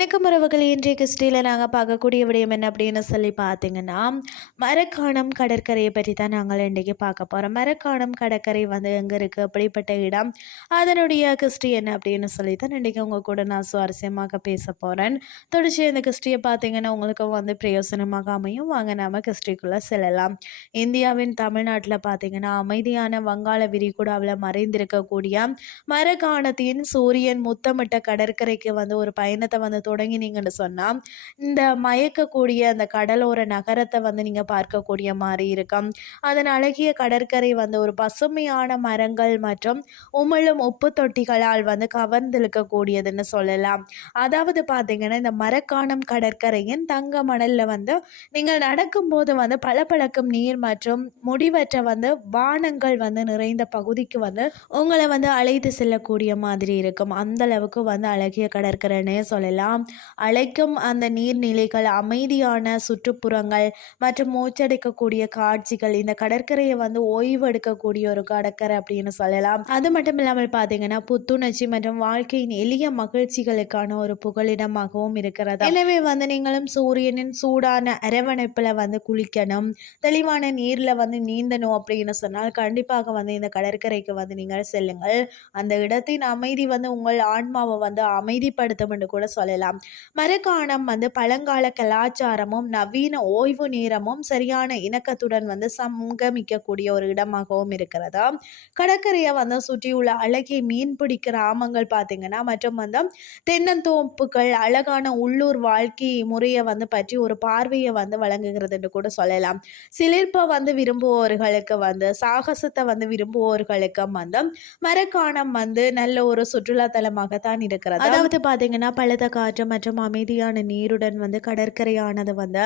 உறவுகள். இன்றைய கிறிஸ்டியில் நாங்கள் பார்க்கக்கூடிய விடயம் என்ன அப்படின்னு சொல்லி பார்த்தீங்கன்னா மரக்காணம் கடற்கரையை பற்றி தான் நாங்கள் இன்றைக்கி பார்க்க போகிறோம் மரக்காணம் கடற்கரை வந்து எங்கே இருக்குது அப்படிப்பட்ட இடம். அதனுடைய கிறிஸ்டி என்ன அப்படின்னு சொல்லி தான் இன்றைக்கி உங்கள் கூட நான் சுவாரஸ்யமாக பேச போகிறேன் தொடர்ச்சி இந்த கிறிஸ்டியை பார்த்தீங்கன்னா உங்களுக்கு வந்து பிரயோசனமாக அமையும். வாங்க நாம கிறிஸ்டிக்குள்ளே செல்லலாம். இந்தியாவின் தமிழ்நாட்டில் பார்த்தீங்கன்னா அமைதியான வங்காள விரிகுடாவில் மறைந்திருக்கக்கூடிய மரக்காணத்தின் சூரியன் முத்தமிட்ட கடற்கரைக்கு வந்து ஒரு பயணத்தை வந்து தொடங்கினீங்கன்னு சொன்னால் இந்த மயக்கக்கூடிய அந்த கடலோர நகரத்தை வந்து நீங்கள் பார்க்கக்கூடிய மாதிரி இருக்கும். அதன் அழகிய கடற்கரை வந்து ஒரு பசுமையான மரங்கள் மற்றும் உமிழும் உப்பு தொட்டிகளால் வந்து கவர்ந்திழுக்கக்கூடியதுன்னு சொல்லலாம். அதாவது பார்த்தீங்கன்னா இந்த மரக்காணம் கடற்கரையின் தங்க மணலில் வந்து நீங்கள் நடக்கும்போது வந்து பளபளக்கும் நீர் மற்றும் முடிவற்ற வந்து வானங்கள் வந்து நிறைந்த பகுதிக்கு வந்து உங்களை வந்து அழைத்து செல்லக்கூடிய மாதிரி இருக்கும். அந்த அளவுக்கு வந்து அழகிய கடற்கரைன்னே சொல்லலாம். அழைக்கும் அந்த நீர்நிலைகள் அமைதியான சுற்றுப்புறங்கள் மற்றும் மூச்சடைக்கக்கூடிய காட்சிகள். இந்த கடற்கரையை வந்து ஓய்வு எடுக்கக்கூடிய ஒரு கடற்கரை அப்படின்னு சொல்லலாம். அது மட்டும் இல்லாமல் பார்த்தீங்கன்னா புத்துணர்ச்சி மற்றும் வாழ்க்கையின் எளிய மகிழ்ச்சிகளுக்கான ஒரு புகலிடமாகவும் இருக்கிறது. எனவே வந்து நீங்களும் சூரியனின் சூடான அரவணைப்பில் வந்து குளிக்கணும். தெளிவான நீரில் வந்து நீந்தணும் அப்படின்னு சொன்னால் கண்டிப்பாக வந்து இந்த கடற்கரைக்கு வந்து நீங்கள் செல்லுங்கள். அந்த இடத்தின் அமைதி வந்து உங்கள் ஆன்மாவை வந்து அமைதிப்படுத்தும் என்று கூட சொல்லலாம். மரக்காணம் வந்து பழங்கால கலாச்சாரமும் நவீன ஓய்வு நேரமும் சரியான இணக்கத்துடன் வந்து சங்கமிக்கக்கூடிய ஒரு இடமாகவும் இருக்கிறதா? கடற்கரையை வந்து சுற்றியுள்ள அழகிய மீன்பிடி கிராமங்கள் பார்த்தீங்கன்னா மற்றும் வந்து தென்னந்தோப்புகள் அழகான உள்ளூர் வாழ்க்கை முறையை வந்து பற்றி ஒரு பார்வையை வந்து வழங்குகிறதுன்னு கூட சொல்லலாம். சிலிர்ப்பை வந்து விரும்புவோர்களுக்கு வந்து சாகசத்தை வந்து விரும்புவோர்களுக்கும் வந்து மரக்காணம் வந்து நல்ல ஒரு சுற்றுலாத்தலமாகத்தான் இருக்கிறது. அதாவது பார்த்தீங்கன்னா பழுத காற்று மற்றும் அமைதியான நீருடன் வந்து கடற்கரையானது வந்து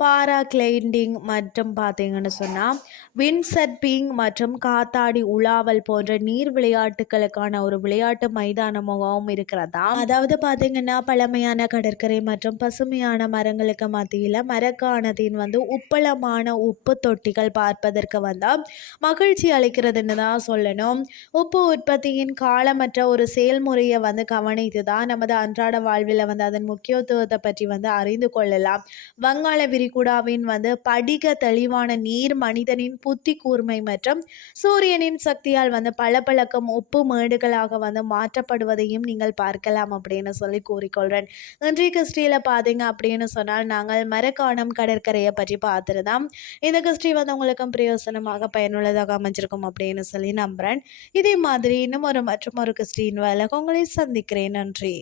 பாரா கிளைண்டிங் மற்றும் பார்த்தீங்கன்னு சொன்னால் வின்சர்பிங் மற்றும் காத்தாடி உலாவல் போன்ற நீர் விளையாட்டுகளுக்கான ஒரு விளையாட்டு மைதானமாகவும் இருக்கிறதா அதாவது பார்த்தீங்கன்னா பழமையான கடற்கரை மற்றும் பசுமையான மரங்களுக்கு மத்தியில் மரக்கானதின் வந்து உப்பளமான உப்பு தொட்டிகள் பார்ப்பதற்கு வந்தால் மகிழ்ச்சி அளிக்கிறதுன்னு தான் சொல்லணும். உப்பு உற்பத்தியின் காலமற்ற ஒரு செயல்முறையை வந்து கவனித்து தான் நமது அன்றாட வாழ்வில் வந்து அதன் முக்கியத்துவத்தை பற்றி வந்து அறிந்து கொள்ளலாம். வங்காள விரிகுடாவின் வந்து படிக தெளிவான நீர் மனிதனின் புத்தி கூர்மை மற்றும் சூரியனின் சக்தியால் வந்து பளபளக்கும் உப்பு மேடுகளாக வந்து மாற்றப்படுவதையும் நீங்கள் பார்க்கலாம் அப்படின்னு சொல்லி கூறிக்கொள்கிறேன் இன்றைய கிறிஸ்டியில் பார்த்தீங்க அப்படின்னு சொன்னால் நாங்கள் மரக்காணம் கடற்கரையை பற்றி பார்த்துருந்தோம் இந்த கிறிஸ்டி வந்து உங்களுக்கும் பிரயோசனமாக பயனுள்ளதாக அமைஞ்சிருக்கும் அப்படின்னு சொல்லி நம்புகிறேன் இதே மாதிரி இன்னும் ஒரு மற்றும் ஒரு கிறிஸ்டின் வேலை உங்களை சந்திக்கிறேன். நன்றி.